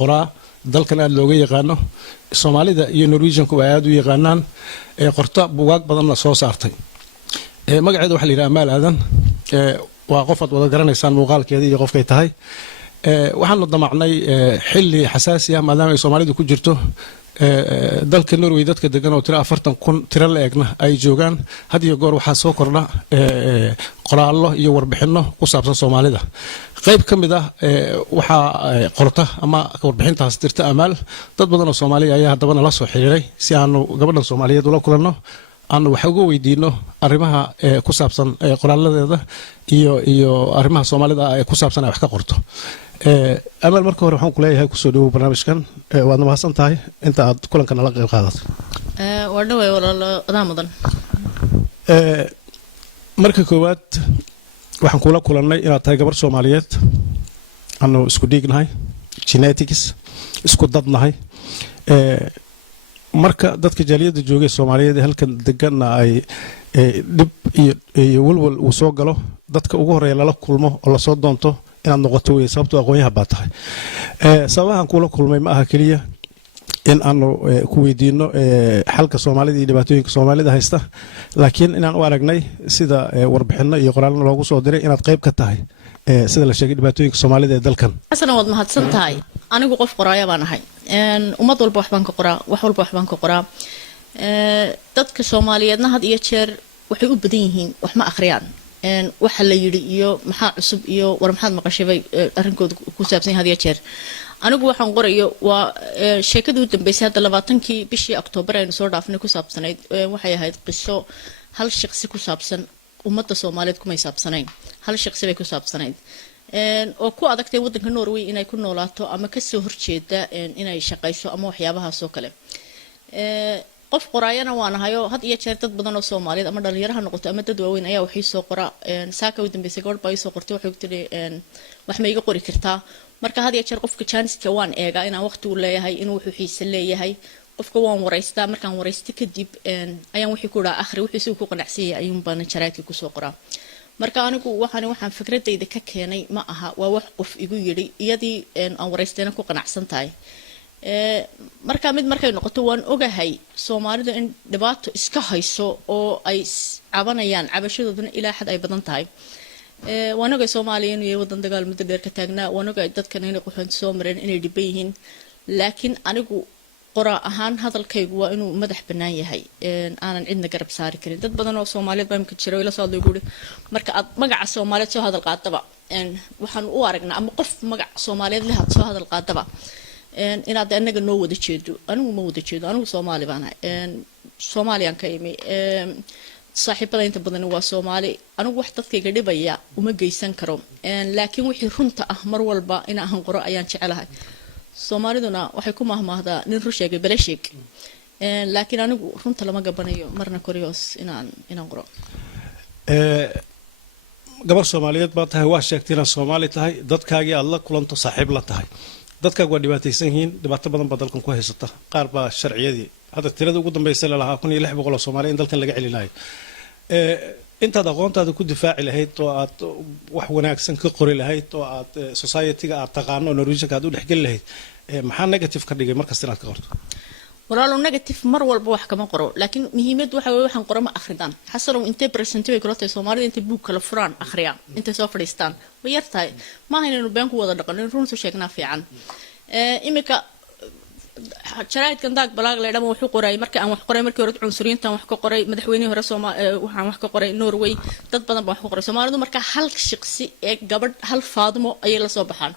qoraa dalkan aad looga yaqaano Soomaalida iyo Norwegian-ku aad u yaqaanaan qorta buugaag badan la soo saartay magaceedu waxa la yiraahdaa Amaal Aadan waa qof aad wada garanaysaan muuqaalkeeda iyo qofkay tahay waxaan damacnay xilli xasaasi ah maadaama ay Soomaalidu ku jirto dalka Norway dadka degan oo 40,000 tiro la eegna ay joogaan had iyo goor waxa soo kordha qoraallo iyo warbixino ku saabsan Soomaalida qayb kamid ah waxa qorta ama warbixintaas dirta Amaal dad badan oo Soomaali ayaa hadaba la soo xiriiray si aanu gabadhan Soomaaliyeed ula kulanno aan wax uga weydiino arrimaha ku saabsan qoraaladeeda iyo arrimaha Soomaalida ay ku saabsan wax ka qorto Amaal marka hore waxaan ku leeyahay ku soo dhawow barnaamijkan waad mahadsan tahay inta aad kulankan la qayb qaadatay waa dhaway walaal adaamudan marka koowaad waxaan kula kulannay inaad tahay gabar Soomaaliyeed aanu isku dhiignahay genetics isku dadnahay marka dadka jaaliyada joogay Soomaaliyeed halkan deganna ay dib iyo walwal uu soo galo dadka ugu horeeya la kulmo oo la soo doonto inaad noqoto way sababtoo aqoonyaha baa tahay sababahan kula kulmay ma aha kaliya in aanu ku weydiino xalka Soomaalida iyo dhibaatooyinka Soomaalida haysta laakiin inaan u aragnay sida warbixino iyo qoraallo loogu soo diray inaad qayb ka tahay sida la sheegay dhibaatooyinka Soomaalida ee dalkan xasan wad mahadsan tahay anigu qof qoraaya baan ahay ummad walba wax baan ka qoraa wax walba wax baan ka qoraa dadka Soomaaliyeedna had iyo jeer waxay u badan yihiin wax ma akhriyaan waxa la yiri iyo maxaa cusub iyo war maxaad maqashay arrinkooda ku saabsan had iyo jeer anigu waxaan qorayo waa sheekadii u dambeysay hadda 20kii bishii Oktoobar aynu soo dhaafnay ku saabsanayd waxay ahayd qiso hal shakhsi ku saabsan ummadda Soomaaliyeed kuma saabsanayn hal shakhsi bay ku saabsanayd oo ku adagtay wadanka Norway inay ku noolaato ama ka soo horjeeda inay shaqayso ama waxyaabahaas oo kale qof qoraayana waan ahayo had iyo jeer dad badan oo Soomaaliyeed ama dhalinyarada noqoto ama dad waaweyn ayaa waxay soo qora saaka u dambeysay gabadh baa soo qortay waxay tiri wax ma iga qori kartaa marka had iyo jeer qofka chance-ka waan eega inaan waqti u leeyahay inuu wuxuu xiiso leeyahay qofka waan wareystaa markaan wareysto kadib ayaan wixii ku dhaa akhri wixii ku qanacsan yahay ayuun baan jaraadkii ku soo qoraa marka anigu waxaan fikradayda ka keenay ma aha waa wax qof igu yiri iyadii aan wareystayna ku qanacsan tahay marka mid markay noqoto waan ogahay Soomaalida in dhibaato iska hayso oo ay cabanayaan cabashadooduna ilaa xad ay badan tahay waan ogay Soomaaliya inay wadan dagaal muddo dheer ka taagnaa waan ogay dadkan inay qoxoonta soo mareen inay dhiban yihiin laakiin anigu qora ahaan hadalkaygu waa inuu madax banaan yahay aanan cidna garab saari karin dad badan oo Soomaaliyeed baa imka jiro ila soo hadlay marka aad magaca Soomaaliyeed soo hadal qaadaba waxaan u aragnaa ama qof magac Soomaaliyeed leh soo hadal qaadaba inaad anaga noo wada jeedo anigu ma wada jeedo anigu Soomaali baan ahay Soomaaliyan ka imi saaxiibada inta badan waa Soomaali anigu wax dadkayga dhibaya uma geysan karo laakiin wixii runta ah mar walba inaan qoro ayaan jecelahay Soomaaliduna waxay ku mahmaahdaa nin run sheegay bala sheeg laakiin anigu runta lama gabanayo marna koriyos inaan qoro gabar Soomaaliyeed baa tahay waa sheegtay inaad Soomaali tahay dadkaagii aad la kulanto saaxiib la tahay dadkaagu waa dhibaataysan yihiin dhibaato badan baa dalkan ku haysata qaar baa sharciyadii hadda tirada ugu dambeysay la lahaa 1600 oo Soomaali in dalkan laga celinayo intaad aqoontaada ku difaaci lahayd oo aad wax wanaagsan ka qori lahayd oo aad society-ga aad taqaano Norwegian-ka aad u dhaxgal lahayd maxaa negative ka dhigay markasta inaad ka qorto walaalo negative mar walba wax kama qoro laakiin muhiimad waxa weeye waxaan qoro ma akhridaan xasalow intee percent way kula tahay Soomaalida intee book kala furaan akhriya intee soo fadhiistaan way yartahay ma haynayno been ku wada dhaqan runta sheegnaa fiican imika jaraa'idkan daag balaag leedama wuxuu qoray markii aan wax qoray markii hore cunsuriyiintan wax ka qoray madaxweynihii hore waxaan wax ka qoray Norway dad badan baa wax ka qoray Soomaalidu marka hal shakhsi ee gabadh hal Faadimo ayay la soo baxaan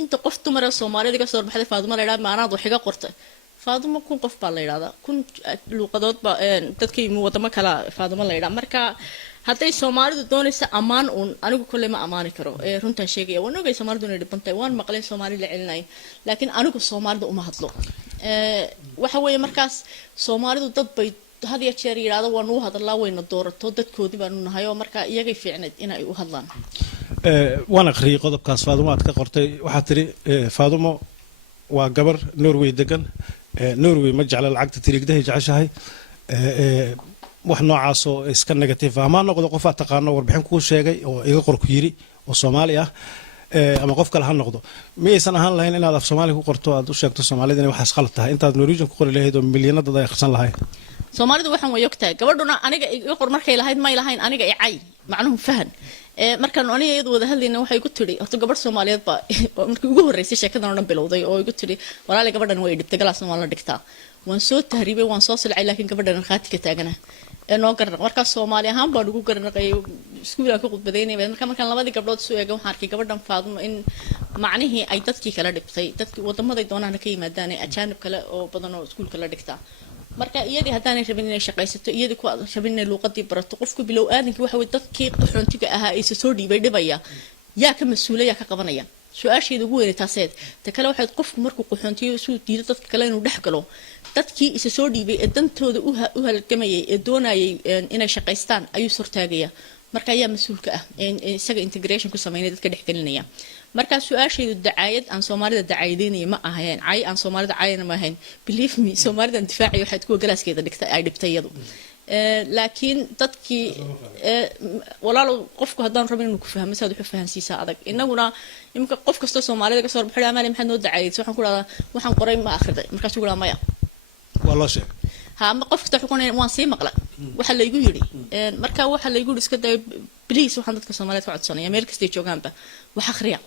inta qof dumar ah Soomaalida ka soo baxday Faadimo leedahay maanaad wax iga qortay Faadimo kun qof baa la yiraahdaa kun luqadood baa dadkii wadamo kala Faadimo la yiraahdaa marka hadday Soomaalidu doonaysa amaan anigu kulli ma amaani karo runtan sheegay waan ogay Soomaalidu inay dhibantay waan maqlay Soomaali la celinay laakiin anigu Soomaalida uma hadlo waxa weeye markaas Soomaalidu dad bay had iyo jeer yiraahdo waan u hadalaa wayna doorato dadkoodii baan u nahay oo marka iyagay fiicneed inay u hadlaan waan aqriyay qodobkaas Faadimo aad ka qortay waxa tiri Faadimo waa gabar Norway degan Norway ma jecla lacagta tirigdahay jeceshahay wax noocaas oo iska negative ama noqdo qof aad taqaano warbixin ku sheegay oo iga qor ku yiri oo Soomaali ah ama qof kale ha noqdo miyaysan ahaan lahayn inaad af Soomaali ku qorto aad u sheegto Soomaalida inay waxaas qalad tahay intaad Norwegian ku qori lahayd oo milyanada ay akhrisan lahayd Soomaalidu waxaan way ogtahay gabadhuna aniga iga qor markay lahayd ma ilahayn aniga i cay macnuhu fahan markaan aniga iyadu wada hadlayna waxay ku tiri horta gabadh Soomaaliyeed ba markii ugu horeysay sheekadan oo dhan bilowday oo igu tiri walaal gabadhan way dhibtay galaas Soomaali dhigtaa waan soo tahriibay waan soo silcay laakiin gabadhan qaati ka taagana noo garnaq markaa Soomaali ahaan baan ugu garnaqay iskuulka ku qudbadeynay markaan labadii gabdhood soo eegay waxaan arkay gabadhan Faadmo in macnihii ay dadkii kala dhibtay dadkii wadamada doonaan ka yimaadaan ajaanib kale oo badan oo iskuulka la dhigtaa marka iyadii hadaan rabin inay shaqaysato iyadii ku rabin inay luqadii barato qofku bilow aadinki waxa way dadkii qaxoontiga ahaa ay soo dhiibay dhibaya yaa ka mas'uulaya ka qabanaya su'aasheedu ugu weyn taaseed ta kale waxay qofku markuu qaxoontiyo soo diido dadka kale inuu dhex galo dadkii isa soo dhiibay ee dantooda u halgamayay ee doonayay inay shaqaystaan ayuu sortaagaya marka ayaa mas'uulka ah isaga integration ku sameeyay dadka dhex galinaya marka su'aasheedu dacaayad aan Soomaalida dacaayadeynay ma ahayn ay aan Soomaalida caayana ma ahayn believe me Soomaalida difaaci waxay ku galaaskeeda dhigtay ay dhibtayadu laakiin dadkii walaalo qofku hadaan rabin inuu ku fahmo saad u fahansiisa adag inaguna imka qof kasto Soomaalida ka soo baxay amaali maxay noo dacaayay waxaan ku raada waxaan qoray ma akhriday markaas ugu maya والله شيء ها ما قفت تحكون وان سي مقلة وحلا يقول يري مركا وحلا يقول اسكت بليس وحنا ضدك الصوماليات وعد صنيع أمريكا ستيجو جنبه وحخريع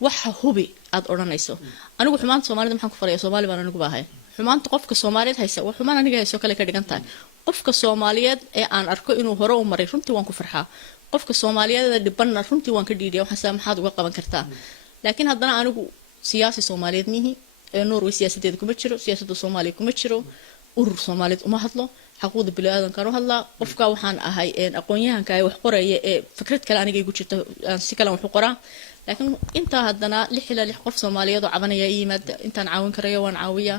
وح هوبي عاد أورانيسو أنا أقول حمان الصومالي ده محنك فريق صومالي بنا نقول بهاي حمان تقفك الصوماليات هيسا وحمان أنا جاي سوكا لك رجعتان قفك الصوماليات أنا أركو إنه هراء ومري فهمتي وانكو فرحة قفك الصوماليات اللي بنا فهمتي وانك ديري وحسام حاد وقا بنكرتا لكن هذا أنا أقول سياسي صوماليات ميهي نور سياسة كمتشرو سياسة الصومالي كمتشرو urur Soomaaliyeed uma hadlo xaquuqda bini'aadanka oo hadla qofka waxaan ahay aqoonyahanka ay wax qoraya ee fikrad kale aniga igu jirto si kale wax qoraa laakiin inta hadana lix qof Soomaaliyeed oo cabanaya yimaad intaan caawin karayo waan caawiyaa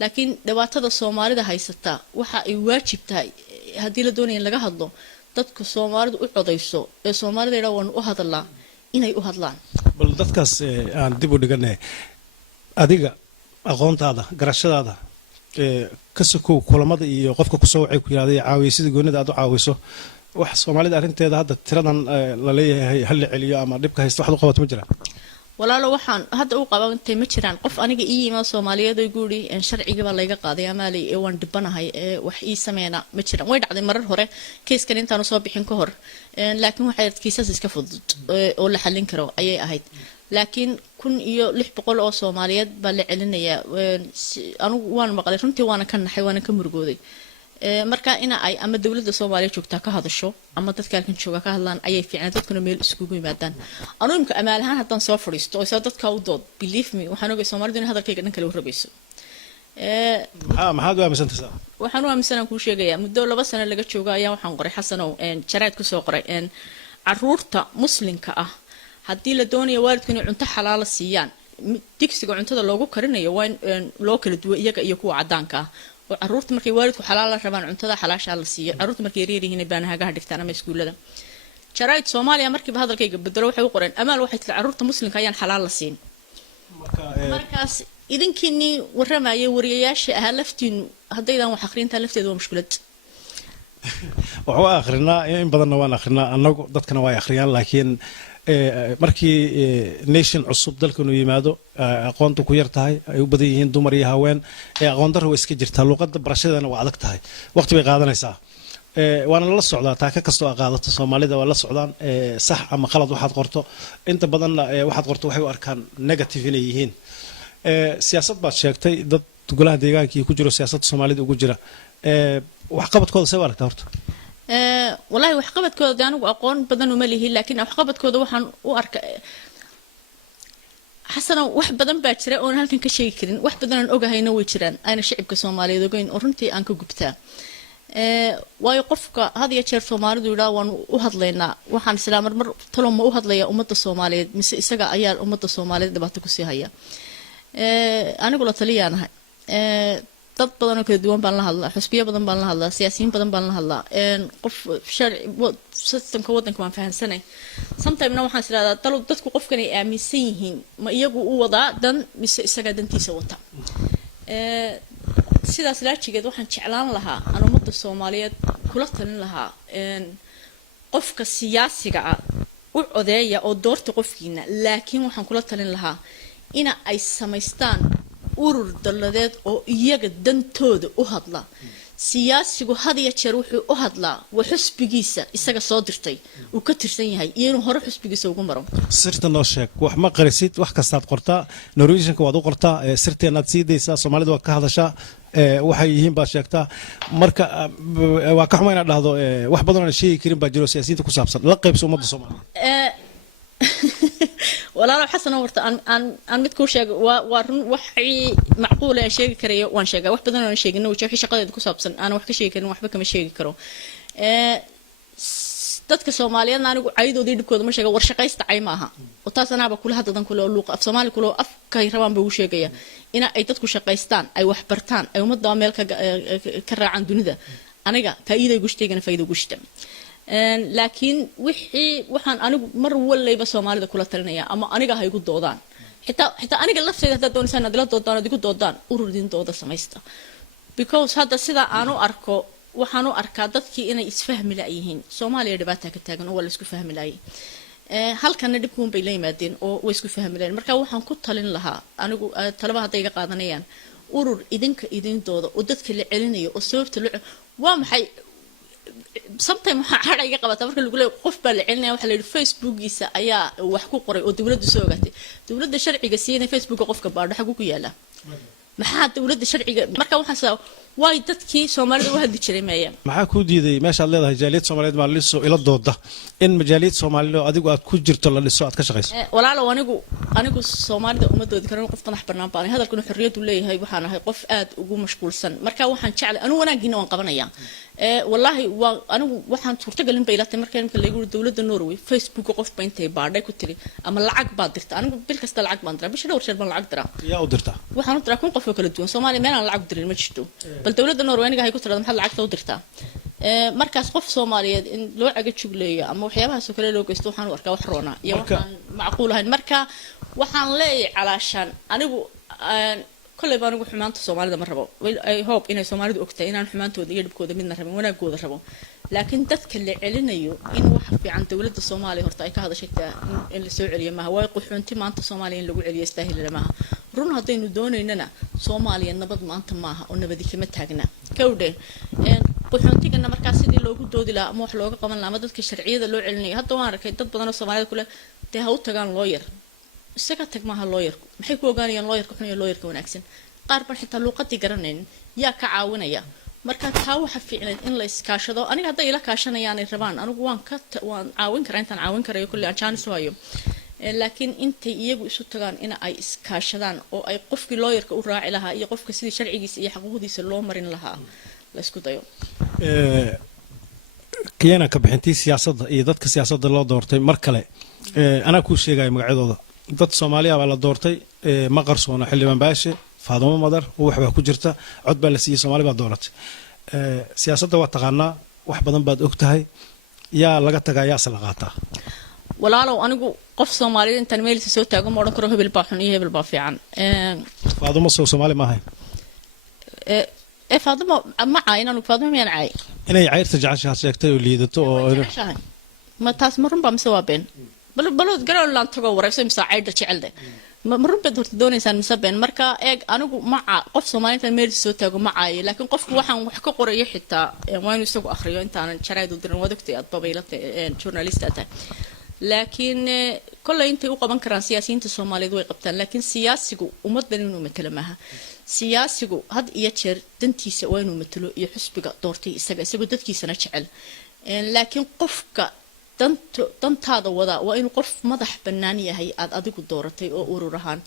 laakiin dhawaatada Soomaalida haysata waxa ay waajib tahay hadii la doonayo in laga hadlo dadka Soomaalidu u codayso ee Soomaalida waan u hadlaa inay u hadlaan bal dadkaas aan dib u dhiganay adiga aqoontaada garashadaada kasoo kulamada iyo qofka ku soo wacay ku yiraahday caawiyada goonida aad u caawiso wax Soomaalida arinteeda hadda tiradan la leeyahay hal celiyo ama dibka haysto wax u qabato ma jiraan walaalo waxaan hadda u qabantay ma jiraan qof aniga ii yimaado Soomaaliyeed oo guuri in sharciga baa laga qaaday amaali ee waan dibanahay ee wax ii sameeyna ma jiraan way dhacday marar hore keeskan intaan soo bixin ka hor laakiin waxay kiisas iska fudud oo la xallin karo ayay ahayd laakiin 1600 oo Soomaaliyeed baa la celinaya anu waan maqlay runtii waana ka naxay waana ka murugooday marka ina ay ama dawladda Soomaaliya joogta ka hadasho ama dadka halkan jooga ka hadlaan ayay fiican dadkuna meel iskugu yimaadaan anu imka amaalahan hadan soo fariisto oo dadka u dood believe me waxaan ogay Soomaalidu in hadalkayga dhan kale u rabayso maxaad u aaminsantahay waxaan u aaminsanaa ku sheegaya muddo 2 sano laga jooga ayaa waxaan qoray xasanow jaraad ku soo qoray caruurta muslimka ah haddii la doonayo waalidku inay cunto xalaal siiyaan digsiga cuntada loogu karinayo waa loo kala duwan iyaga iyo kuwa cadaanka ah oo caruurta markay waalidku xalaal la rabaan cuntada xalaasha la siiyo caruurta markay yaryarihiin baanaha dhigtaan ama iskuulada jarayd Soomaaliya markii hadalkayga bedelo waxay u qoreen amaal waxay tiri caruurta muslimka ayaan xalaal la siin markaas idinkini waramayay wariyayaasha aha laftiin hadaydan wax akhrinta lafteedu waa mushkilad waxaa akhrinaa in badanna waan akhrinaa anagu dadkana way akhriyaan laakiin markii nation cusub dalkanu yimaado aqoontu ku yar tahay ay u badan yihiin dumar iyo haween aqoon darro way iska jirtaa luqadda barashadana waa adag tahay waqti bay qaadanaysaa waana la socdaa taa ka kastoo qaadato Soomaalida waa la socdaan sax ama khalad waxaad qorto inta badan waxaad qorto waxay u arkaan negative inay yihiin siyaasad baad sheegtay dad golaha deegaanka ku jiro siyaasadda Soomaalida ugu jira wax qabadkooda say aragtaa horta والله وحقبت كذا دانو أقون بدن ومليه لكن وحقبت كذا وحن وأرك حسنا واحد بدن باتشرة وأنا هلكن كشيء كرين واحد بدن أوجا هاي نوي شران أنا شعب كسومالي ذوقين أورنتي أنكو جبتها ويقفك هذه يشير سومالي دولا وهاد لنا وحن سلام مر طلهم وهاد ليا أمة الصومالي مس إسقى أيال أمة الصومالي دبعتكوا سيهايا أنا قلت لي أنا dad badan oo kala duwan baan la hadlaa xusbiyo badan baan la hadlaa siyaasiyiin badan baan la hadlaa qof sharci systemka wadanka waan fahansanay sometimes waxaan isleeyahay dadku qofkan ay aaminsan yihiin ma iyagu u wadaa dan mise isaga dantiisa wata sidaas laajigeed waxaan jeclaan lahaa aan ummadda Soomaaliyeed kula talin lahaa qofka siyaasiga ah u codeeya oo doorta qofkiina laakiin waxaan kula talin lahaa ina ay samaystaan urur daladeed oo iyaga dantooda u hadla siyaasigu had iyo jeer wuxuu u hadlaa waa xusbigiisa isaga soo dirtay uu ka tirsan yahay iyo inuu hore xusbigiisa ugu maro sirta noo sheeg wax ma qarisid wax kastaad qortaa Norwegianka waad u qortaa sirteenaad sii daysaa Soomaalida waa ka hadashaa waxay yihiin baa sheegtaa marka waa ka xumayna dhahdo wax badan oo sheegi karin baa jiro siyaasiyiinta ku saabsan la qaybso ummadda Soomaaliyeed walaalo xasan warta aan mid ku sheeg waa run waxay macquul ah sheegi karayo waan sheegaa wax badan oo sheegino wixii shaqadeeda ku saabsan aan wax ka sheegi karin waxba kama sheegi karo dadka Soomaaliyeedna anigu caydoodii dhibkooda ma sheega war shaqaysta cay maaha oo taas anaaba kula hadadan kula luuq af Soomaali kula afkay rabaan buu sheegaya ina ay dadku shaqaystaan ay wax bartaan ay ummadda meel ka raacaan dunida aniga faa'iido gushtaygana faa'iido gushta laakiin waxaan anigu mar wallayba Soomaalida kula talinaya ama aniga ha igu doodaan xitaa aniga laftayda hadda doonaysan adila doodaan adigu doodaan ururin dooda samaysta because hadda sida aanu arko waxaanu arkaa dadkii inay isfahmi laayihiin Soomaaliya dhibaato ka taagan oo la isku fahmi laayay halkana dhibkuun bay la yimaadeen oo way isku fahmi laayeen marka waxaan ku talin lahaa anigu talaba haday iga qaadanayaan urur idin dooda oo dadka la celinayo oo sababta waa maxay sometimes waxa iga qabata marka lagu leeyahay qof baa la celinaya waxa la yiri Facebook-giisa ayaa wax ku qoray oo dawladdu soo ogaatay dawladda sharciga siinay Facebook qofka baadho xaq ku yaala maxaa dawladda sharciga marka waxa way dadkii Soomaalida u hadli jiray meeya maxaa ku diiday meesha aad leedahay jaaliyad Soomaaliyeed ma liso ila dooda in majaaliyad Soomaaliyeed adigu aad ku jirto la dhiso aad ka shaqeyso walaalo anigu Soomaalida umadoodi karan qof madax banaan baan hadalkan xorriyad u leeyahay waxaan ahay qof aad ugu mashquulsan marka waxaan jeclay anigu wanaagina waan qabanaya wallahi anigu waxaan suurtagalin bay ilaa markaa lagu dawladda Norway Facebook qof ba intay baadhay ku tiri ama lacag baad dirta anigu bil kasta lacag baan diraa bisha dhowr jeer baan lacag diraa yaa u dirtaa waxaan u diraa kun qof oo kala duwan Soomaaliya meel aan lacag dirin ma jirto bal dawladda Norway aniga hay ku tirada maxaa lacagta u dirtaa markaas qof Soomaaliyeed in loo caga jugleeyo ama waxyaabahaas oo kale loo geysto waxaan u arkaa wax roona iyo waxaan macquul ahayn marka waxaan leeyahay calaashan anigu كل بانو حمانة الصومالي ده مرة I hope إن الصومالي ده أكتر إن حمانة وده يجرب كوده من نرمي وأنا كوده ربو لكن تذكر علينا إن واحد في عن ولد الصومالي هرتايك هذا شيء اللي سوى عليه ما هو يقول أنت ما أنت صومالي اللي عليه يستاهل لما رون هذين دون إننا صومالي النبض ما أنت معها والنبض كم تهجنا كوده قحنتي كنا مركز دي لو كنت دودي لا مو حلوة قبل لا ما تذكر الشرعية ده لو علني هذا وانا كنت بدنا الصومالي كله تهاو تجان لوير سكتك معها اللوير محي كو غانيان لوير كحني لوير كوناكسن قاربا حتى لوقتي قرنين يا كعاونيا marka taa waxa fiican in la iskaashado aniga hadda ila kaashanayaan rabaan anigu waan caawin karaa intaan caawin karayo kulli aan chance waayo laakiin intay iyagu isu tagaan in ay iskaashadaan oo ay qofkii lawyer-ka u raaci lahaa iyo qofka sidii sharcigiisa iyo xuquuqdiisa loo marin lahaa la isku dayo kiyana ka bixintii siyaasadda iyo dadka siyaasadda loo doortay mar kale ana ku sheegay magacadooda dad Soomaaliya baa la doortay ma qarsoona xildhibaan baashe Faadimo Madar oo waxba ku jirta cod baa la siiyay Soomaali baa dooratay siyaasadda waa taqaanaa wax badan baad ogtahay yaa laga tagayaa asal qaata walaalow anigu qof Soomaaliyeed intaan meel soo taago ma oran karo hebel baa xun iyo hebel baa fiican Faadimo Soomaali ma ahay Faadimo ma caayna anigu Faadimo miyaan caay inay cayrta jacashaha sheegtay oo liidato oo ma taas marun baa mise waa been balod garoon laan tago warayso misaacayda jecelday marun bad horta doonaysaan misabeen marka eeg anigu ma qof Soomaaliyeed meel soo taago ma caay laakiin qofku waxaan wax ka qorayo xitaa waa inuu isagu akhriyo intaan jarayd u dirin wadagtay aad babaylata journalist ah laakiin kulay intay u qaban karaan siyaasiyiinta Soomaaliyeed way qabtaan laakiin siyaasigu ummadan inuu matalo maaha siyaasigu had iyo jeer dantiisa waa inuu matalo iyo xisbiga doortay isaga dadkiisana jecel laakiin qofka dantaada wada waa inuu qof madax bannaan yahay aad adigu dooratay oo urur ahaan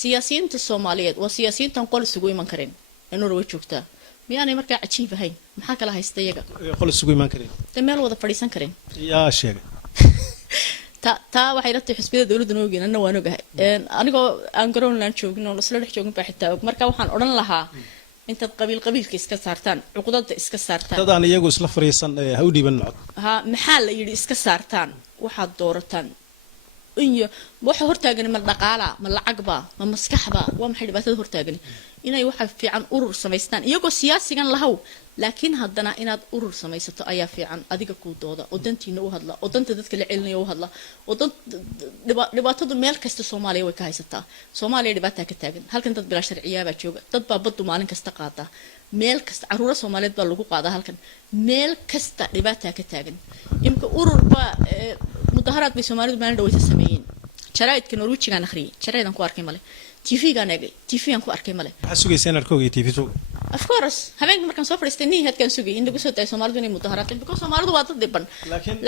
siyaasiyiinta Soomaaliyeed waa siyaasiyiintan qol isugu iman kareen inuu way joogtaa miyaanay markaa cajiib ahayn maxaa kala haysta iyaga qol isugu iman kareen meel wada fadhiisan kareen yaa sheegay ta waxay la tahay xisbiyada dawladda Norway waan ogahay anigoo aan Greenland joogno oo isla dhex joogin baa xitaa marka waxaan oran lahaa inta qabiilka iska saartaan cuqdada iska saartaan dadaan iyagu isla fariisan ha u dhiiban cod maxaa la yiri iska saartaan waxaad doorataan iyo waxa hortaagan ma dhaqaala ma lacagba ma maskaxba waa maxay dhibaatada hortaagan inay waxa fiican urur samaystaan iyagoo siyaasigan lahaw laakiin haddana inaad urur samaysato ayaa fiican adiga ku dooda oo dantiina u hadla oo danta dadka la celinayo u hadla oo dhibaatadu meel kasta Soomaaliya way ka haysataa Soomaaliya dhibaato ka taagan halkan dad bila sharciya baa jooga dad baa bad maalin kasta qaata meel kasta caruura Soomaaliyeed baa lagu qaadaa halkan meel kasta dhibaato ka taagan imka urur baa mudaharaad bay Soomaalidu maalin dhawaysa sameeyeen jaraa'idka Norwegian akhriye jaraa'idkan ku arkay male TV-gan eegay TV-an ku arkay male waxa sugayseen arkooga TV2 of course habeenkii markaan soo fadhiistay nin hadkan sugay in lagu soo taay Soomaalidu inay mudaharaadeen because Soomaalidu waa dad dhiban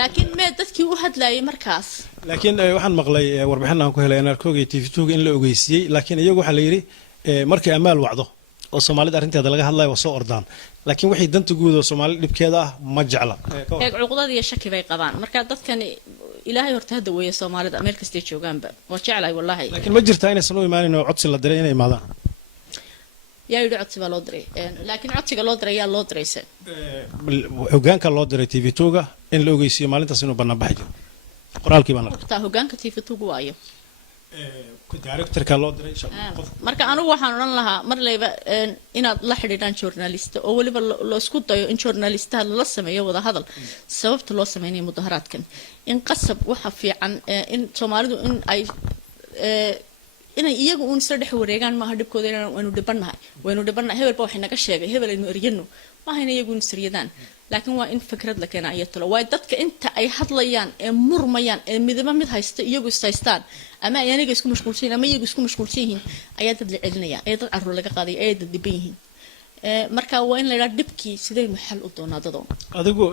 laakiin ma dadkii u hadlayay markaas laakiin waxaan maqlay warbixin aan ku helay arkooga TV2 in la ogeysiyay laakiin iyagu waxa la yiri markay amaal wacdo oo Soomaalida arinteeda laga hadlayo soo ordaan laakiin wixii danta guud oo Soomaali dhibkeeda ah ma jecla cuqdad iyo shaki bay qabaan marka dadkan ilaahay horta hada weeye Soomaalida meel kasta joogaanba waa jeclay wallahi laakiin ma jirtaa inay soo imaaneen oo codsi la diray inay imaadaan yaa yidhi codsi baa loo diray laakiin codsiga loo diray yaa loo diraysa hogaanka loo diray TV2ga in la ogeysiyo maalintaas inuu banaan baxay qoraalkii baan arkay hogaanka TV2ga waayo directorka loo diray marka anigu waxaan oran lahaa mar leeba inaad la xidhiidhaan journalist oo waliba loo isku dayo in journalistaha la sameeyo wada hadal sababta loo sameeyay mudaharaadkan in qasab waxa fiican in Soomaalidu in ay inay iyagu uun soo dhex wareegaan ma hadibkooda inaan waynu dhibanahay hebelba waxa naga sheegay hebel aynu eriyano ma hayna iyagu in siriyadaan laakiin waa in fikrad la keenaa iyo talo waa dadka inta ay hadlayaan ee murmayaan ee midaba mid haysta iyagu istaystaan ama ay aniga isku mashquulsan ama iyagu isku mashquulsan yihiin ayaa dad la celinaya ay dad carruur laga qaaday ay dad diban yihiin marka waa in la yiraahdo dibkii sidee maxal u doonaa dado adigu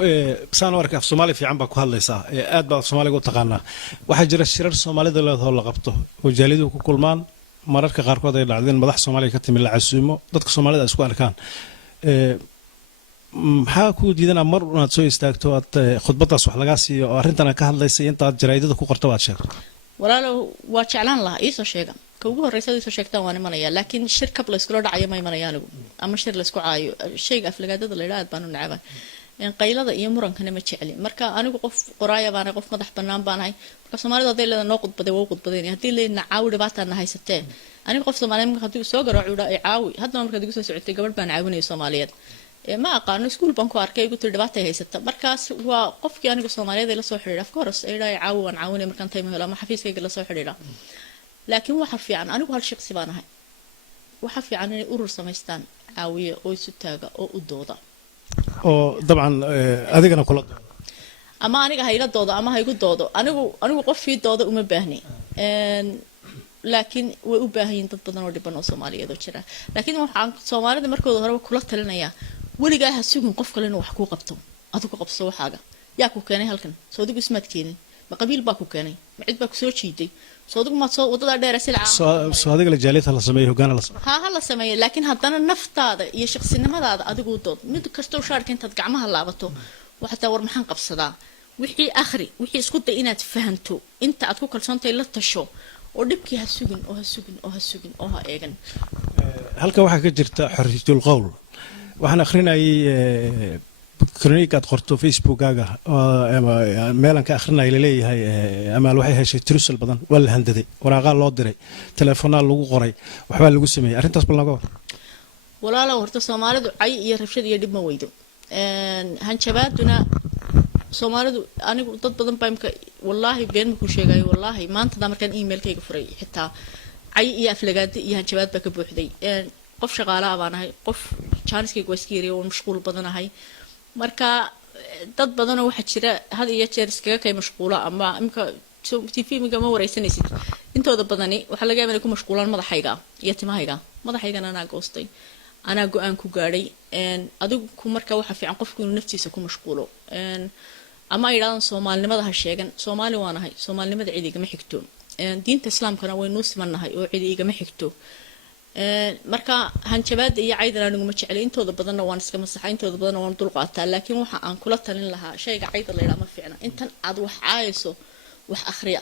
saan warka af Soomaali fiican baa ku hadlaysaa aad baa Soomaaliga u taqaanaa waxa jira shirar Soomaalida la qabto oo jaalidu ku kulmaan mararka qaar kood ay dhacdeen madax Soomaaliya ka timid la casuumo dadka Soomaalida isku arkaan maxaa ku diidanaa mar unaad soo istaagto aad khudbadaas wax laga siiyo oo arrintan ka hadlaysay inta aad jaraa'idada ku qorto waad sheegto walaalo waa jeclaan lahaa ii soo sheega ka ugu horreysay soo sheegtaan waan imanaya laakiin shir kab la isku dhacayo ma imanaya anigu ama shir la isku caayo shayga aflagaadada la yiraahdo baan u nacabay in qaylada iyo murankana ma jeceli marka anigu qof qoraaya baan qof madax banaan baan ahay marka Soomaalidu haday leedahay noo qudbaday waa qudbadeen hadii leena caawi dhibaataan haysatee anigu qof Soomaaliyeed marka hadii soo garaaco ay caawi hadda marka adigu soo socotay gabadh baan caawinay Soomaaliyeed ma aqaano iskuul baan ku arkay igu tir dhibaato haysata markaas waa qofkii anigu Soomaaliyeed la soo xiriiray of course ay caawi waan caawinay markaan tay mahelo ama xafiiskayga la soo xiriiray laakiin waxa fiican anigu hal shaqsi baan ahay waxa fiican inay urur samaystaan caawiye oo isu taaga oo u dooda oo dabcan adigana kula doodo ama aniga hayla doodo ama haygu doodo anigu qofkii dooda uma baahni laakiin way u baahan dad badan oo dhiban oo Soomaaliyeed oo jira laakiin waxaan Soomaalida markooda hore kula talinaya waligaa ha sugin qof kale inuu wax ku qabto adigu qabso waxaaga yaa ku keenay halkan soo adigu ismaad keenin ma qabiil baa ku keenay ma cid baa ku soo jiiday soo adigu ma soo wadada dheer silca soo adiga la jaaliyada la sameeyo hogaan la sameeyo ha la sameeyo laakiin haddana naftaada iyo shakhsinimadaada adigu dood mid kastoo shaarka intaad gacmaha laabato waxa taa war maxaan qabsadaa wixii akhri wixii isku day inaad fahanto inta aad ku kalsoontahay la tasho oo dibkii ha sugin oo ha eegan halka waxa ka jirta xorriyatul qowl waxaan akhrinayay كرونيك أدخلته فيسبوك جاجا ميلان كأخرنا إلى ليه هاي أمال وحي هاي شيء ترسل بدن ولا هنددي وراغال لو دري تلفونا لو قري وحبال لو سمي أرنت أصبر لقوا ولا لو هرت سومالد عي يرفشد يدب ما ويدو هنشباتنا سومالد أنا ضد بدن بايمك والله بين مكو شيء جاي والله ما أنت دامر كان إيميل كي فري حتى عي يفلقات يهنشبات بك بوحدي قف شغالة أبانا هاي قف شانسكي كويسكيري ومشغول بدنا هاي marka dad badan oo waxa jira had iyo jeer iskaga kay mashquula ama imka TV-ga ma wareysanaysid intooda badani waxa laga yaabaa inay ku mashquulaan madaxayga iyo timahayga madaxaygana ana goostay ana go'aan ku gaaray adigu marka waxa fiican qofku inuu naftiisa ku mashquulo ama ay yiraahdaan Soomaalinimada ha sheegan Soomaali waanahay Soomaalinimada cid igama xigto diinta Islaamkana way noo simanahay oo cid igama xigto marka hanjabaad iyo caydan anigu ma jecel intooda badan waan iska masaxay intooda badan waan dul qaataa laakiin waxa aan kula talin lahaa shayga cayda la yiraahdo ma fiicna intan aad wax caayso wax akhriya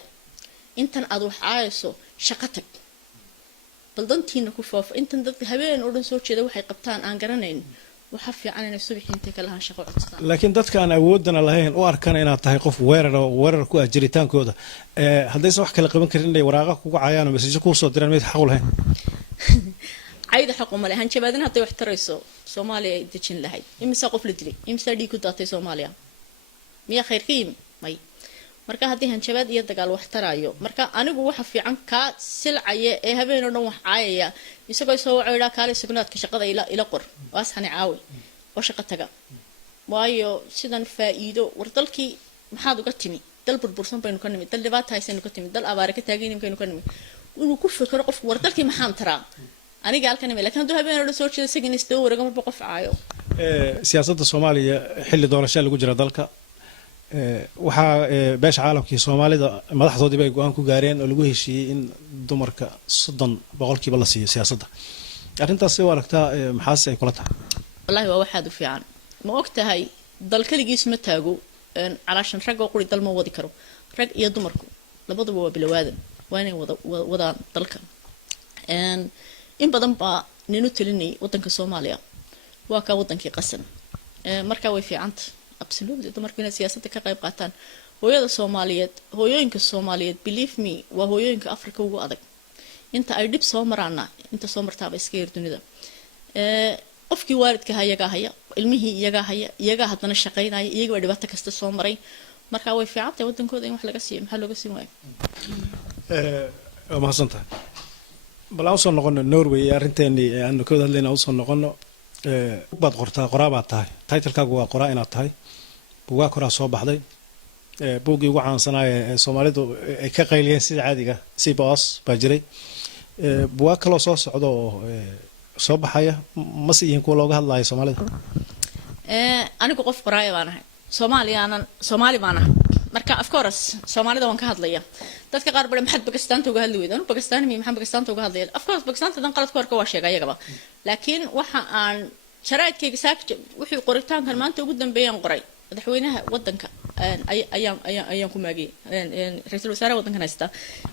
intan aad wax caayso shaqo tag baldantiina ku foof intan dadka habeen oo dhan soo jeeda waxay qabtaan aan garanayn waxa fiican inay subaxii intay kala han shaqo codsadaan. laakiin dadka aan awoodana lahayn u arkana inaad tahay qof weerar ku ah jiritaankooda haddaysan wax kala qaban karin inay waraaqa kugu caayaan oo message kuu soo diraan mid xaq u lahayn cayda xaq uma lahan jabaadin hadday wax tarayso Soomaaliya ay dejin lahayd imisa qof la dilay imisa dhiig ku daatay Soomaaliya miya khayr qiim may marka haddii hanjabaad iyo dagaal wax tarayo marka anigu waxa fiican ka silcaya ee habeen oo dhan wax caayaya isagoo soo wacayda kaalay sugnaadka shaqada ila qor waasxani caawi oo shaqo taga waayo sidan faa'iido war dalkii maxaad uga timi dal burbursan baynu ka nimid dal dhibaato haysan ka timi dal abaar ka taagan imkaynu ka nimid inuu ku fikiro qof war dalkii maxaan taraa aniga halkan ma laakiin haduu habeen oo dhan soo jeedo sagin istoo wareega marba qof caayo siyaasadda Soomaaliya xilli doorasho lagu jira dalka waxaa beesha caalamkii Soomaalida madaxdoodii bay go'aan ku gaareen oo lagu heshiiyay in dumarka 30% la siiyo siyaasadda arrintaas way aragtaa maxaas ay kula tahay wallahi waa waxaad u fiican ma ogtahay dal kaligiis ma taago calaashan rag oo qori dal ma wadi karo rag iyo dumarku labaduba waa bilawaadan waa inay wadaan dalka in badan baa ninu talinay wadanka Soomaaliya waa ka wadankii qasan marka way fiicanta absolutely dumarku inay siyaasadda ka qayb qaataan hooyada Soomaaliyeed hooyooyinka Soomaaliyeed believe me waa hooyooyinka Afrika ugu adag inta ay dib soo maraana inta soo martaaba iska yar dunida qofkii waalidka hayaga haya ilmihii iyaga haddana shaqeynaya iyaga dhibaato kasta soo maray marka way fiicantay wadankooda in wax laga siiyo maxaa looga siin waayo ma hasanta balaan soo noqono Norway arinteeni aan ka hadlayna oo soo noqono baad qortaa qoraabaad tahay title-kaagu waa qoraa inaad tahay buugaa koraa soo baxday buugii ugu caansanaaye Soomaalidu ay ka qayliyeen sida caadiga si boos baa jiray buugaa kaloo soo socdo oo soo baxaya ma si yihiin kuwa looga hadlayo Soomaalida anigu qof qoraaya baan ahay Soomaali baan ahay marka of course Soomaalida waan ka hadlaya dadka qaar bari maxad Pakistan uga hadli weydaan Pakistan maxaan Pakistan uga hadlaya of course Pakistan dan qalad ku arka waa sheegay ayagaba laakiin waxa aan sharaadkayga saakta wixii qoritaankan maanta ugu dambeeyaan qoray madaxweynaha wadanka ayaan ku maagay ra'iisul wasaaraha wadankan haysta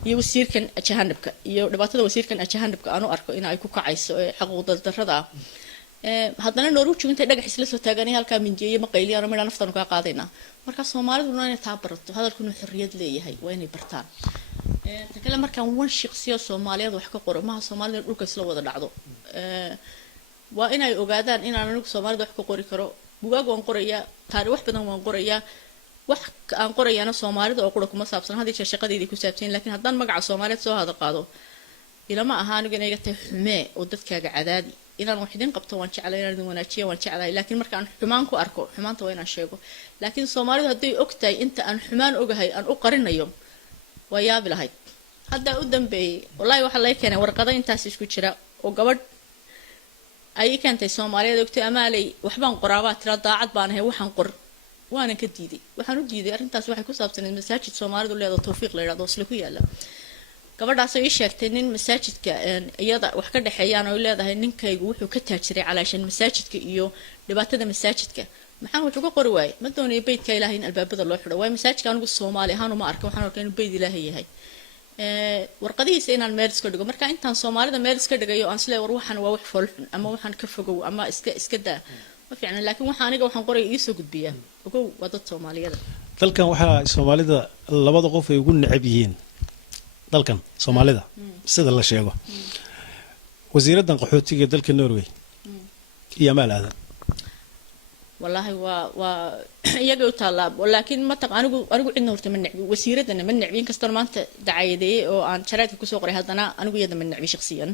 iyo wasiirkan ajahanabka iyo dhibaatada wasiirkan ajahanabka aanu arko in ay ku kacayso xuquuqda darrada haddana Norway intay dhagax isla soo taaganay halka minjeeye ma qayliyaan oo midaan naftan ka qaadayna marka Soomaalidu inay taa barato hadalku inuu xorriyad leeyahay waa inay bartaan takala markaan wan shakhsiyo Soomaaliyeed wax ka qoro ma Soomaalida dhulka isla wada dhacdo waa inay ogaadaan in aan anigu Soomaalida wax ka qori karo buugaag waan qorayaa taariikh wax badan waan qorayaa wax aan qorayana Soomaalida oo qura kuma saabsan hadii shaqadeedii ku saabsan laakiin haddaan magaca Soomaaliyeed soo hada qaado ilama aha anigu inay gatay xumee oo dadkaaga cadaadi inaan wax idin qabto waan jeclay inaan wanaajiyo waan jeclay laakiin marka aan xumaan ku arko xumaanta waa inaan sheego laakiin Soomaalidu haday ogtahay inta aan xumaan ogahay aan u qarinayo waa yaab lahayd hadda u dambeeyay wallahi waxa la keenay warqado intaas isku jira oo gabadh ay keentay Soomaaliyeed ogtay amaalay waxbaan qoraabaa tira daacad baan ahay waxaan qor waana ka diiday waxaan u diiday arrintaas waxay ku saabsaneed masaajid Soomaalidu leedahay tawfiiq la yiraahdo isla ku yaala gabadhaas ay sheegtay nin masaajidka iyada wax ka dhaxeeyaan oo leedahay ninkaygu wuxuu ka taajiray calaashan masaajidka iyo dhibaatada masaajidka maxaan wuxuu ka qori waayay ma doonayo beedka Ilaahay in albaabada loo xidho way masaajidka anigu Soomaali ahaan uma arko waxaan arkaa inuu beed Ilaahay yahay warqadiisa inaan meel iska dhigo marka intaan Soomaalida meel iska dhigayo aan isla war waxan waa wax foolxun ama waxan ka fogow ama iska daa ma fiicna laakiin waxaan qoray ii soo gudbiyaa ogow waa dad Soomaaliyeed dalkan waxa Soomaalida labada qof ay ugu necab yihiin dalkan Soomaalida sida la sheego wasiiradan qaxootiga dalka Norway iyo maal aadan wallahi waa iyaga u taalaab laakiin ma taq anigu cidna horta ma necbi wasiiradana ma necbi inkastoo maanta dacayadeeyay oo aan sharaadka ku soo qoray haddana anigu iyada ma necbi shakhsiyan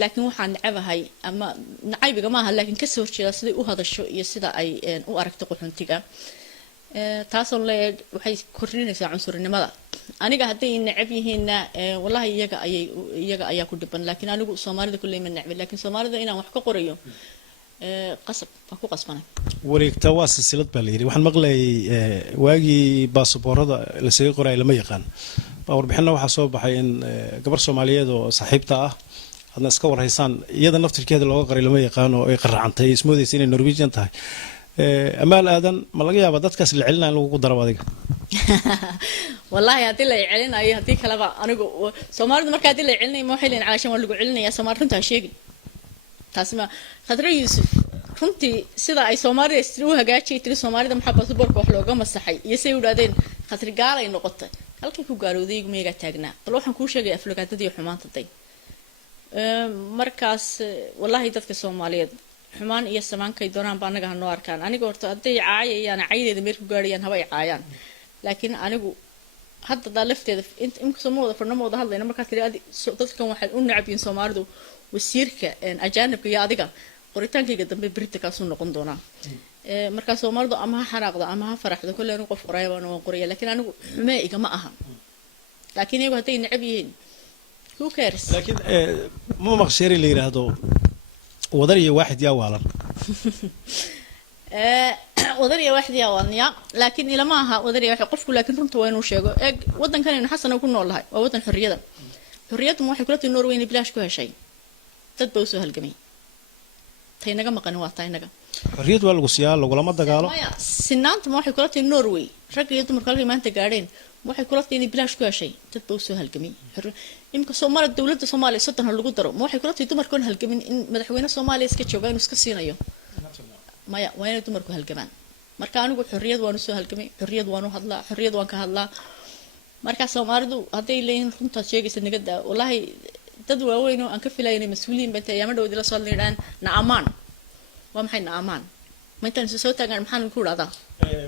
laakiin waxaan nacabahay ama nacaybiga ma aha laakiin ka soo horjeeda sida u hadasho iyo sida ay u aragto qaxoontiga taasoo leeyahay waxay kordhinaysaa cunsurnimada aniga haday nacab yihiinna wallahi iyaga ayaa ku dhiban laakiin anigu Soomaalida kulay ma necbi laakiin Soomaalida inaan wax ka qorayo qasab ku qasbanay wareegta waa silsilad baa leeyahay waxaan maqlay waagi baasaboorada la soo qoray lama yaqaan warbixinna waxa soo baxay in gabar Soomaaliyeed oo saaxiibta ah hadna iska warhaysaan iyada naftirkeeda looga qoray lama yaqaan oo ay qaracantay ismoodaysa inay Norwegian tahay amaal aadan ma laga yaabaa dadkaas la celinaa in lagu daro adiga wallahi hadii la celinayo hadii kalaba anigu Soomaalidu marka hadii la celinayo ma waxay leeyihiin calaashan waa lagu celinayaa Soomaali runta sheegi taasma Khadra Yusuf runtii sida ay Soomaalida u hagaajiyay tiri Soomaalida maxaa baasaboorka wax looga masaxay iyo say u dhaadeen khatar gaal ay noqotay halkii ku gaarooday meega taagnaa bal waxaan ku sheegay aflagaadadii xumaanta day markaas wallahi dadka Soomaaliyeed xumaan iyo samaankay doonaan baa anaga hanoo arkaan aniga horta haday caayayaan caydeeda meel ku gaarayaan haba ay caayaan laakiin anigu hadda dalafteeda inta Soomaalida farnamooda hadlayna markaa tiri dadkan waxay u nacbiin Soomaalidu wasiirka ajaanibka iyo adiga qoritaankayga dambe birta ka soo noqon doona marka Soomaalidu ama ha xanaaqdo ama ha faraxdo kullu inuu qof qoraya baan oo qoriya laakiin anigu xumee igama aha laakiin iyagu haday nacab yihiin who cares laakiin ma maqsheeri la yiraahdo wadariya waaxid yaa waalan wadariya waaxid yaa waalan laakiin ilama aha wadariya waaxid qofku laakiin runta waa inuu sheego eeg wadankan inuu xasan ku noolahay waa wadan xorriyada xorriyadu waxay kula tii Norway in bilaash ku heshay dad baa soo halgamay taynaga maqan waa taynaga xorriyad waa lagu siyaa lagulama dagaalo sinaanta waxay kula tii Norway rag iyo dumar kale maanta gaareen waxay kula tii in bilaash ku heshay dad baa soo halgamay imka Soomaaliya dawladda Soomaaliya soddon lagu daro waxay kula tii dumarku halgamin in madaxweynaha Soomaaliya iska jooga inuu iska siinayo maya waa inay dumarku halgamaan marka anigu xorriyad waan soo halgamay xorriyad waan u hadlaa xorriyad waan ka hadlaa marka Soomaalidu haday leeyihiin runta sheegaysa nagada wallahi dad waaweyn oo aan ka filaynay mas'uuliyiin banta ayama dhawdi la soo leeyahay naamaan waa maxay naamaan ma intaan soo taagan maxaan ku raada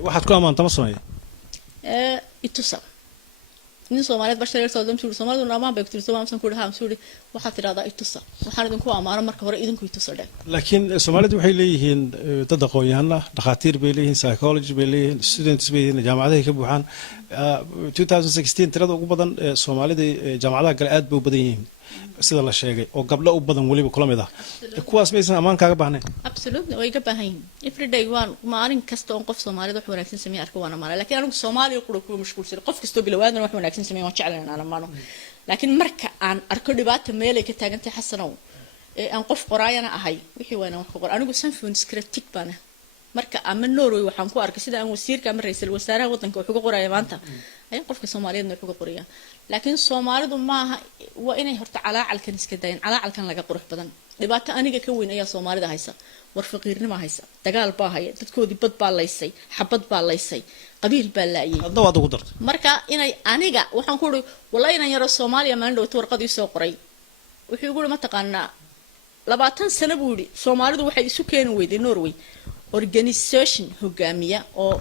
waxaad ku amaanta ma sameeyay itusa nin Soomaaliyeed bashar soo damsuur Soomaalidu naamaan bay ku tirsan maamsan ku dhahaa suuri waxa tiraada itusa waxaan idinku amaano marka hore idinku itusa dheer laakiin Soomaalidu waxay leeyihiin dad aqoon-yahan ah dhaqaatiir bay leeyihiin psychology bay leeyihiin students bay leeyihiin jaamacadaha ka buuxaan 2016 tirada ugu badan Soomaalida jaamacadaha kale aad bay u badan yihiin sida la sheegay oo gabdho u badan waliba kula mid ah kuwaas maysan amaan kaaga baahneen absolutely way ka baahan every day waan maalin kasta oo qof Soomaaliyeed wax wanaagsan sameeyo arko waana maalin laakiin anigu Soomaaliya ku mashquulsan qof kasta bilowaadan wax wanaagsan sameeyo waan jeclaan aan amaano laakiin marka aan arko dhibaato meel ay ka taagantay xasanow aan qof qoraayana ahay wixii waana wax qor anigu sanfun scriptic bana marka ama Norway waxaan ku arkay sida aan wasiirka ama ra'iisul wasaaraha wadanka wuxuu ka qorayaa maanta ayaan qofka Soomaaliyeed wuxuu ka qorayaa laakiin Soomaalidu maaha waa inay horta calaacalkan iska daayeen calaacalkan laga qurux badan dhibaato aniga ka weyn ayaa Soomaalida haysa war faqiirnimo haysa dagaal baa haya dadkoodii bad baa laysay xabad baa laysay qabiil baa laayay hadda waad ugu dartay marka inay aniga waxaan ku uri wallahi inaan yaro Soomaaliya maan dhawto warqadii soo qoray wuxuu ugu ma taqaanaa 20 sano buu yiri Soomaalidu waxay isu keenay weeday Norway organization hogaamiya oo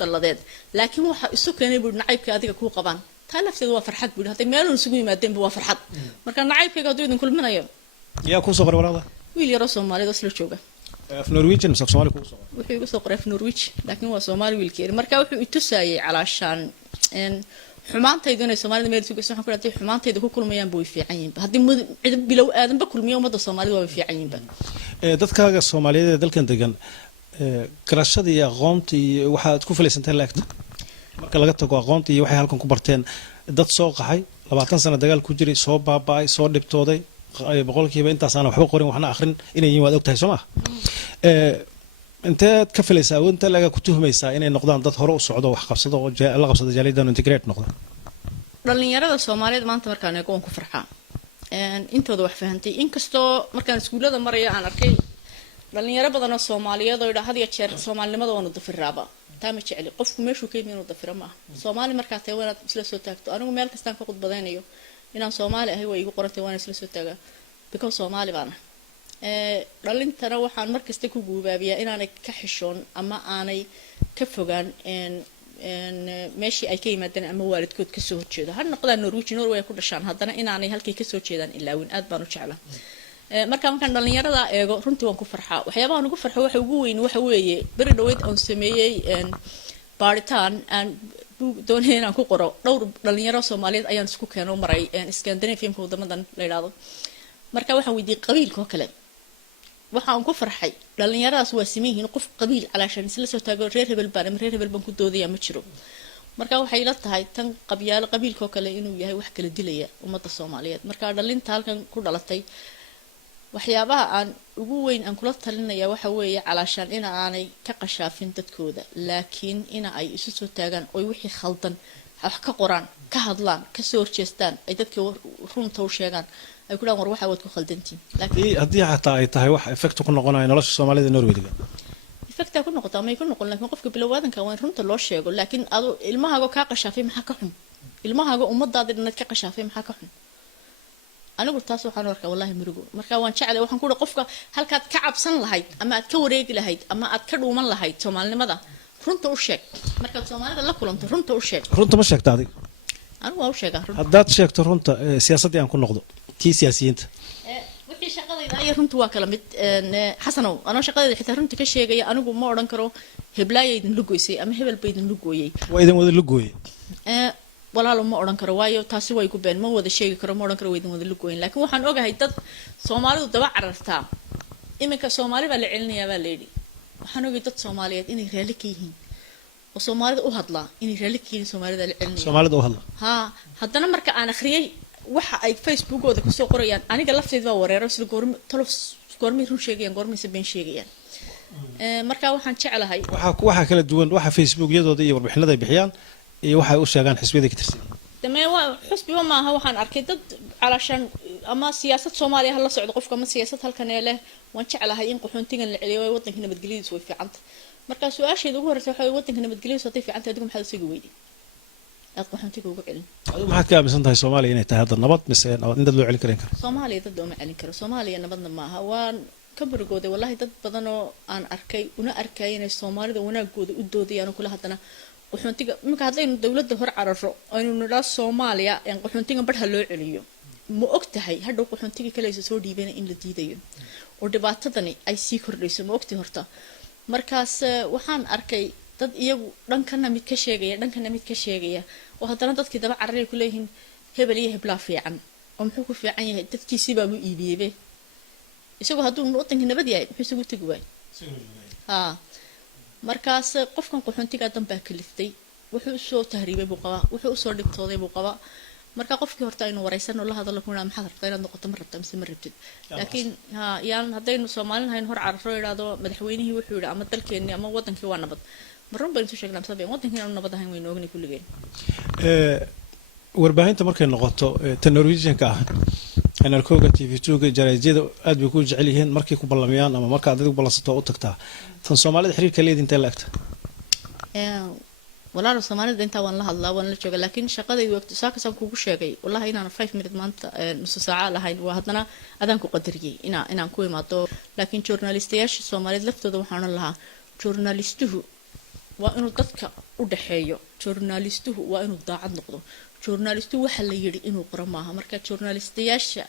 daladeed laakiin waxa isu keenay buu nacaybka adiga ku qabaan talafteedu waa farxad buu haday meel uu isugu yimaadeen waa farxad marka nacaybkayga haduu idin kulminayo yaa ku soo qoray warada wiil yaro Soomaaliyeed oo isla jooga af Norwegian mise Soomaali ku soo wuxuu igu soo qoray af Norwich laakiin waa Soomaali wiilkeer marka wuxuu i tusayay calaashaan xumaantaydu inay Soomaalida meel suuqayso waxaan ku raatay xumaantaydu ku kulmayaan buu fiican yihiin hadii bilow aadan ba kulmiyo umada Soomaalida waa fiican yihiin dadkaaga Soomaaliyeed ee dalkan degan garashada iyo aqoonta iyo waxaad ku filaysantahay laagta marka laga tago aqoonta iyo waxay halkan ku barteen dad soo qaxay 20 sano dagaal ku jiray soo baaba'ay soo dhibtooday boqolkiiba intaas aan waxba qorin waxna akhrin inay yihiin waad ogtahay Soomaa inteed ka filaysaa inta laga ku tuhmaysaa inay noqdaan dad hore u socdo wax qabsado oo la qabsado jaalidan integrate noqdo dhalinyarada Soomaaliyeed maanta markaan eego ku farxaa intooda wax fahantay inkastoo markaan iskuulada maraya aan arkay dhalinyaro badan oo Soomaaliyeed oo had iyo jeer Soomaalinimada waanu dafiraaba taama jeceli qofku meeshuu ka yimid dafira ma Soomaali marka tay wanaad isla soo taagto anigu meel kastaan ka qodbadaynayo inaan Soomaali ahay way igu qorantay waan isla soo taagaa because Soomaali baana dhalintana waxaan markasta ku guubaabiyaa inaanay ka xishoon ama aanay ka fogaan meeshii ay ka yimaadeen ama waalidkood ka soo horjeedo har noqdaan Norway ku dhashaan haddana inaanay halkay ka soo jeedaan ilaawin aad baan u jeclaa markaan dhalinyarada eego runtii waan ku farxaa waxyaabaha ugu farxo waxa ugu weyn waxa weeye bari dhaweyd aan sameeyay baaritaan aan doonayay inaan ku qoro dhowr dhalinyaro Soomaaliyeed ayaan isku keeno maray Scandinavian wadamadan la yiraahdo marka waxaan weydiiyay qabiilka kale waxaan ku farxay dhalinyaradaas waa sameeyeen qof qabiil calaashan isla soo taago reer hebel baan ku doodaya ma jiro marka waxay la tahay tan qabiilka kale inuu yahay wax kala dilaya ummadda Soomaaliyeed marka dhalinta halkan ku dhalatay waxyaabaha aan ugu weyn aan kula talinaya waxa weeye calaashan in aanay ka qashaafin dadkooda laakiin in ay isu soo taagaan oo wixii khaldan wax ka qoraan ka hadlaan ka soo horjeestaan ay dadka runta u sheegaan ay ku dhahan war waxa wad ku khaldantiin laakiin haddii xataa ay tahay wax effect ku noqonayo nolosha Soomaalida Norwayga effect ku noqotaa ma ay ku noqon laakiin qofka bilowaadanka waa in runta loo sheego laakiin adu ilmahaaga ka qashaafay maxaa ka xun ilmahaaga ummadaada dhan ka qashaafay maxaa ka xun anigu taas waxaan arkaa wallahi murugo marka waan jeclay waxaan ku dhahay qofka halkaad ka cabsan lahayd ama aad ka wareegi lahayd ama aad ka dhuuman lahayd Soomaalinimada runta u sheeg marka Soomaalida la kulanto runta u sheeg runta ma sheegtaa adiga anigu waa u sheegaa runta haddaad sheegto runta siyaasadii aan ku noqdo tii siyaasiyiinta wixii shaqadayda ay runtu waa kala mid xasanow anoo shaqadayda xitaa runta ka sheegaya anigu ma oran karo heblaayaydan lugoysay ama hebel baydan lugooyay waa idin wada lugooyay walaalo ma oran karo waayo taasi way ku been ma wada sheegi karo ma oran karo waydan wada lugooyin laakiin waxaan ogahay dad Soomaalidu daba carartaa iminka Soomaali baa la celinayaa baa leeydi waxaan ogahay dad Soomaaliyeed inay raali ka yihiin oo Soomaalida u hadla inay raali ka yihiin Soomaalida la celinayaa Soomaalida u hadla haddana marka aan akhriyay waxa ay Facebook-ooda ku soo qorayaan aniga lafteeda waa wareero sida goormi run sheegayaan goormaysa been sheegayaan marka waxaan jeclahay waxa kala duwan waxa Facebook-yadooda iyo warbixinada ay bixiyaan iyo waxa ay u sheegaan xisbiyada ka tirsan tamay waa xisbiga ma aha waxaan arkay dad calashan ama siyaasad Soomaaliya la socdo qofka ama siyaasad halkan ee leh waan jeclahay in qaxoontigan la celiyo wadanka nabadgelyadiisu way fiicanta marka su'aasheedu ugu horreysay waxa wadanka nabadgelyadiisu way fiicanta adigu maxaad soo weydiin aad qaxoontiga ugu celin adigu maxaad ka aaminsan tahay Soomaaliya inay tahay hadda nabad mise nabad inta loo celin karin karo Soomaaliya dad ma celin karo Soomaaliya nabadna ma aha waan ka burgooday wallahi dad badan oo aan arkay una arkay inay Soomaalida wanaagooda u doodayaan kula hadana qaxoontiga marka hadaynu dawladda hor cararo aynu nidhaa Soomaaliya in qaxoontiga barha loo celiyo ma ogtahay hadhow qaxoontiga kale ay soo dhiibeen in la diidayo oo dhibaatadani ay sii kordhayso ma ogtay horta markaas waxaan arkay dad iyagu dhankana mid ka sheegaya oo haddana dadkii daba carray ku leeyihiin hebel iyo hebla fiican oo muxuu ku fiican yahay dadkiisii baa u iibiyay isagoo hadduu wadanka nabad yahay muxuu isugu tagi waay markaas qofkan qaxoontiga dan baa kaliftay wuxuu soo tahriibay buu qabaa wuxuu soo dhibtooday buu qabaa marka qofkii horta aynu wareysano la hadalno kuna maxaad rabtaa inaad noqoto ma rabtaa mise ma rabtid laakiin yaan hadaynu Soomaaliland hayno hor cararo iraado madaxweynihii wuxuu yiri ama dalkeeni ama wadankii waa nabad marun baan soo sheegnaa sabab wadankii aanu nabad ahayn waynu ogni kulligeen warbaahinta markay noqoto tan Norwegian-ka NRK-ga TV2-ga jaraa'idada aad bay ku jecel yihiin markay ku ballamiyaan ama marka aad adigu ballansato u tagtaa tan Soomaalida xiriirka leeyahay inta la agta walaalo Soomaalida inta waan la hadlaa waan la joogaa laakiin shaqadaydu waqti saakasan kugu sheegay wallahi inaan 5 minute maanta nus saaca lahayn waa hadana adaan ku qadariyay inaan ku imaado laakiin journalistayaasha Soomaaliyeed laftooda waxaan lahaa journalistuhu waa inuu dadka u dhaxeeyo journalistuhu waa inuu daacad noqdo journalistu waxa la yiri inuu qoro maaha marka journalistayaasha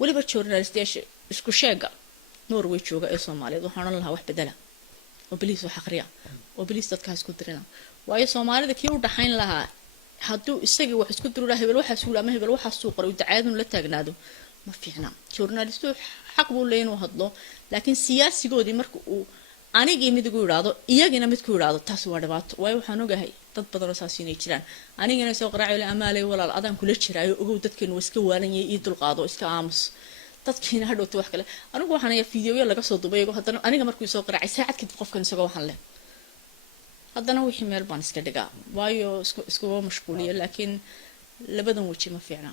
waliba journalistayaasha isku sheega Norway jooga ee Soomaaliyeed waxaan lahaa wax bedela oo biliis wax akhriya oo biliis dadka isku dirina waayo Soomaalida kii u dhaxayn lahaa hadduu isagii wax isku diro hebel waxa suula ama hebel waxa soo qoray dacaadun la taagnaado ma fiicna journalistu xaq buu leeyahay inuu hadlo laakiin siyaasigoodii marka uu anigii mid ugu yiraahdo iyagina mid ku yiraahdo taas waa dhibaato waayo waxaan ogahay dad badan oo saas inay jiraan anigana soo qaraaci la amaalay walaal adaan kula jiraayo ogow dadkeenu iska waalanayay iyo dulqaado iska aamus dadkiina hadhowto wax kale anigu waxaan ayaa fiidiyoyo laga soo duubay haddana aniga markuu soo qaraacay saacad kadib qofkan isagoo waxaan leh haddana wixii meel baan iska dhigaa waayo isku mashquuliyo laakiin labadan waji ma fiicna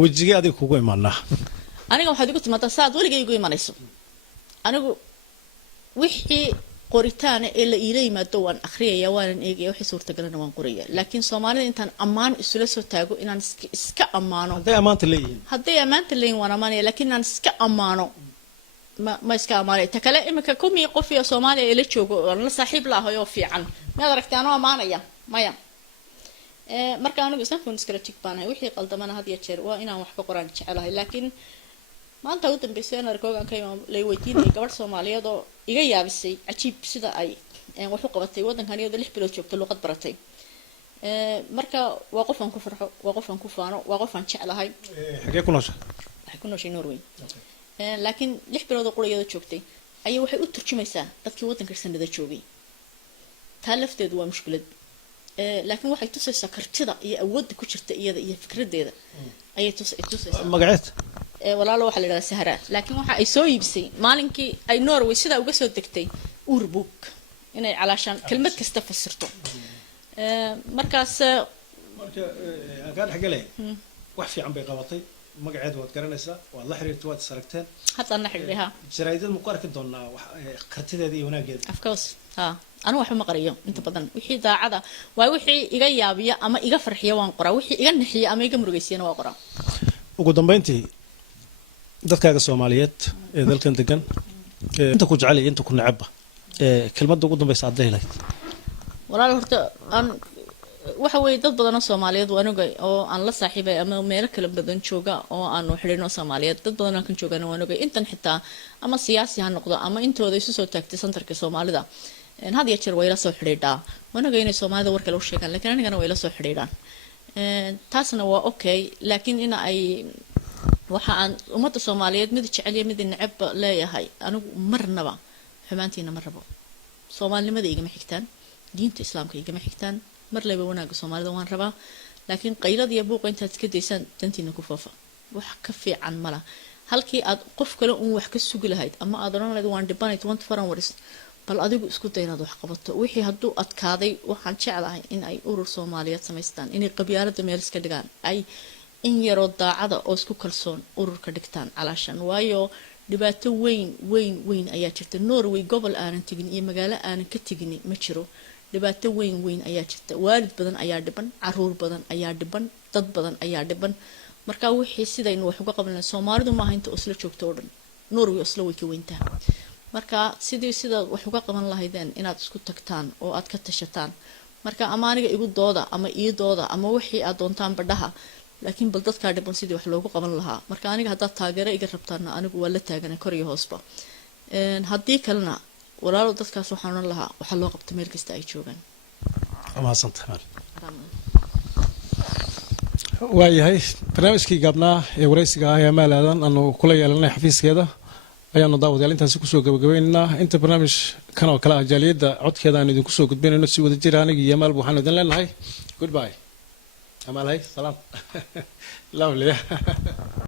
wajiga adiga kugu imaanaa aniga waxaad igu timaadaa saad waligay igu imanayso anigu wixii qoritaan ee la iila yimaado waan akhriyaya waan eegaya wixii suurtagalana waan qoraya laakiin Soomaalida intaan ammaan isula soo taago inaan iska ammaano hadday amaanta leeyihiin waan ammaanaya laakiin aan iska ammaano ma iska ammaanay ta kale imika kumii qof iyo Soomaaliya ee la joogo oo la saaxiib la ahayo fiican ma aragtaan oo ammaanaya maya marka anigu sanfon iskala jigbaanahay wixii qaldamana had iyo jeer waa inaan wax ka qoraan jecelahay laakiin maanta u dambeysay NRK-gan ka lay weydiinay gabadh Soomaaliyeed oo iga yaabisay ajiib sida ay wax u qabatay wadankan iyada 6 bilood joogto luqad baratay marka waa qof aan ku farxo waa qof aan ku faano waa qof aan jecelahay xagee ku nooshay waxay ku nooshay Norway laakiin 6 bilood oo quriyada joogtay ayay waxay u turjumaysaa dadkii wadanka sanada joogay taa lafteedu waa mushkilad laakiin waxay tusaysaa kartida iyo awoodda ku jirta iyada iyo fikradeeda ayay tusaysaa magaceed walaalo waxa la yiraahdaa Sahara laakiin waxa ay soo iibsay maalinkii ay Norway sida uga soo degtay Urbuk inay calaashan kelmad kasta fasirto markaas marka aan xagale wax fiican bay qabatay magaceed waad garanaysaa waad la xiriirtay waad saragteen hatta na xiriiraha jaraa'idada ma ku arki doonaa wax kartideeda iyo wanaageeda of course anu waxba ma qariyo inta badan wixii daacada waa wixii iga yaabiya ama iga farxiya waan qoraa wixii iga naxiya ama iga murugaysiyana waa qoraa ugu dambeyntii dadkaaga Soomaaliyeed ee dalkan degan inta ku jecel inta ku nacaba kelmadda ugu dambaysa aad leeyahay walaal horta aan waxa way dad badan oo Soomaaliyeed waan ogay oo aan la saaxiibay ama meel kala badan jooga oo aan u xiriirno Soomaaliyeed dad badan oo kan joogana waan ogay intan xitaa ama siyaasi ha noqdo ama intooda isu soo taagtay santarka Soomaalida had iyo jeer way la soo xiriirdhaa waan ogay inay Soomaalida war kale u sheegaan laakiin anigana way la soo xiriiraan taasna waa okay laakiin in ay waxa aan ummadda Soomaaliyeed mid jecel iyo mid neceb leeyahay anigu marnaba xumaantiina ma rabo Soomaalinimada igama xigtaan diinta islaamka igama xigtaan mar leeba wanaaga Soomaalida waan rabaa laakiin qaylada iyo buuqa intaad iska deysaan dantiina ku faafa wax ka fiican mala halkii aad qof kale uun wax ka sugi lahayd ama aad oran lahayd waan dhibanay 24 hours bal adigu isku day inaad wax qabato wixii hadduu adkaaday waxaan jeclahay in ay urur Soomaaliyeed samaystaan inay qabyaalada meel iska dhigaan ay in yaroo daacada oo isku kalsoon ururka dhigtaan calaashan waayo dhibaato weyn ayaa jirta Norway gobol aanan tagin iyo magaalo aanan ka tagin ma jiro dhibaato weyn ayaa jirta waalid badan ayaa dhiban caruur badan ayaa dhiban dad badan ayaa dhiban marka wixii sidaynu wax uga qabanayno Soomaalidu ma aha inta isla joogto oo dhan Norway isla way ka weyntaa marka sida wax uga qaban lahaydeen inaad isku tagtaan oo aad ka tashataan marka ama aniga igu dooda ama ii dooda ama wixii aad doontaan badhaha laakiin bal dadka dhiban sidii wax loogu qaban lahaa marka aniga hadda taageero iga rabtaan anigu waa la taaganay kor iyo hoosba haddii kalena walaalo dadkaas waxaan oran lahaa waxa loo qabto meel kasta ay joogaan ama santahay waayahay barnaamijkii gaabnaa ee waraysiga ah ee maalaadan aanu kula yeelanay xafiiskeeda ayaanu daawadayaal intaasi kusoo gabagabaynaynaa inta barnaamij kan oo kale ah jaaliyadda codkeeda aan idinku soo gudbinayno si wada jir aniga iyo maalba waxaanu idin leenahay goodbye amalhay salaam lovely